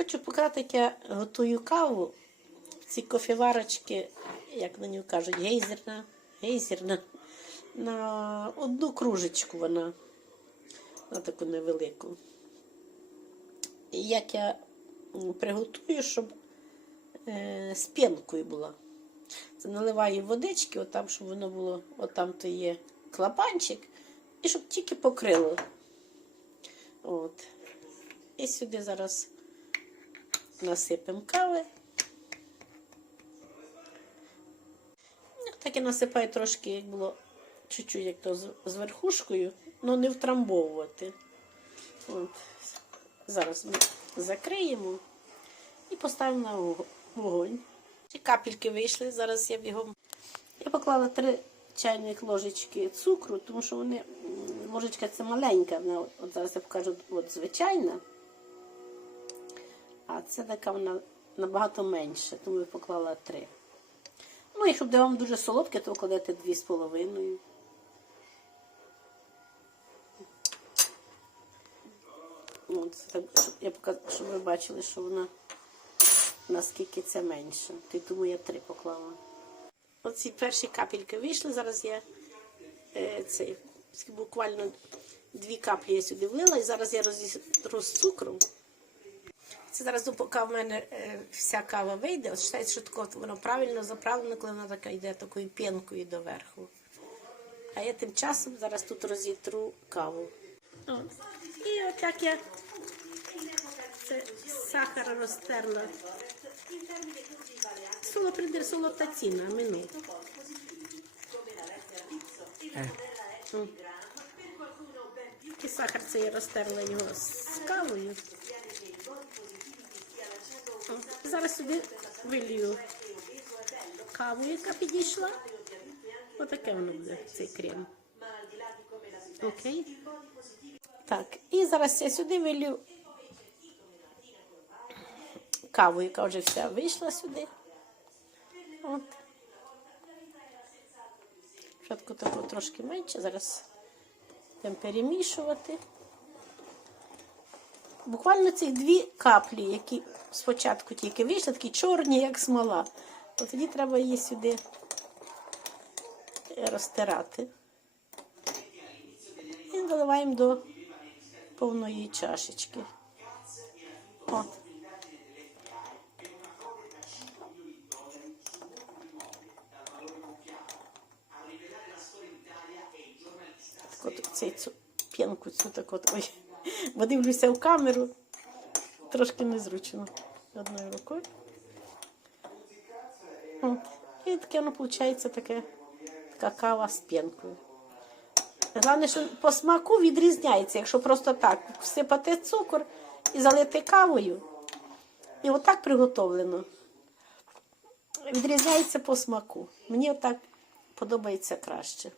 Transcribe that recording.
Хочу показати, як я готую каву. Ці кофеварочки, як на нього кажуть, гейзерна, гейзерна. На одну кружечку вона, на таку невелику. І як я приготую, щоб е, з була. Це наливаю водички, отам, щоб воно було, отам то є клапанчик, і щоб тільки покрило. От. І сюди зараз насипемо кави. Ну, Так і насипаю трошки, як було чуть-чуть, як то з- верхушкою, але не втрамбовувати. От. Зараз ми закриємо і поставимо на вогонь. Ці капельки вийшли, зараз я бігом. Я поклала три чайних ложечки цукру, тому що вони, ложечка це маленька, вона, от зараз я покажу, от звичайна. А це така вона набагато менша, тому я поклала три. Ну, якщо буде вам дуже солодке, то кладете дві з половиною. От, це я показ... щоб ви бачили, що вона наскільки це менше. Тому я три поклала. Оці перші капельки вийшли. Зараз я е, буквально дві каплі я сюди влила, і зараз я розітру з цукром. Це зараз, поки в мене е, вся кава вийде, от вважається, що тако, воно правильно заправлено, коли вона така йде такою пінкою доверху. А я тим часом зараз тут розітру каву. От. І отак я це сахар розтерла. Соло придер солотаціна, минут. М. І сахар це я розтерла його з кавою. О, Зараз сюди вилью каву, яка підійшла. Отаке воно буде, цей крем. Окей. Так, і зараз я сюди вилью каву, яка вже вся вийшла сюди. От. Спочатку таку трошки менше, зараз будемо перемішувати. Буквально ці дві каплі, які спочатку тільки вийшли, такі чорні, як смола. От тоді треба її сюди розтирати. І доливаємо до повної чашечки. От. Так От цей цю п'янку цю так от. Ой. Бо дивлюся в камеру. Трошки незручно одною рукою. От. І таке воно виходить таке така кава з п'янкою. Головне, що по смаку відрізняється, якщо просто так всипати цукор і залити кавою. І отак приготовлено. Відрізняється по смаку. Мені отак подобається краще.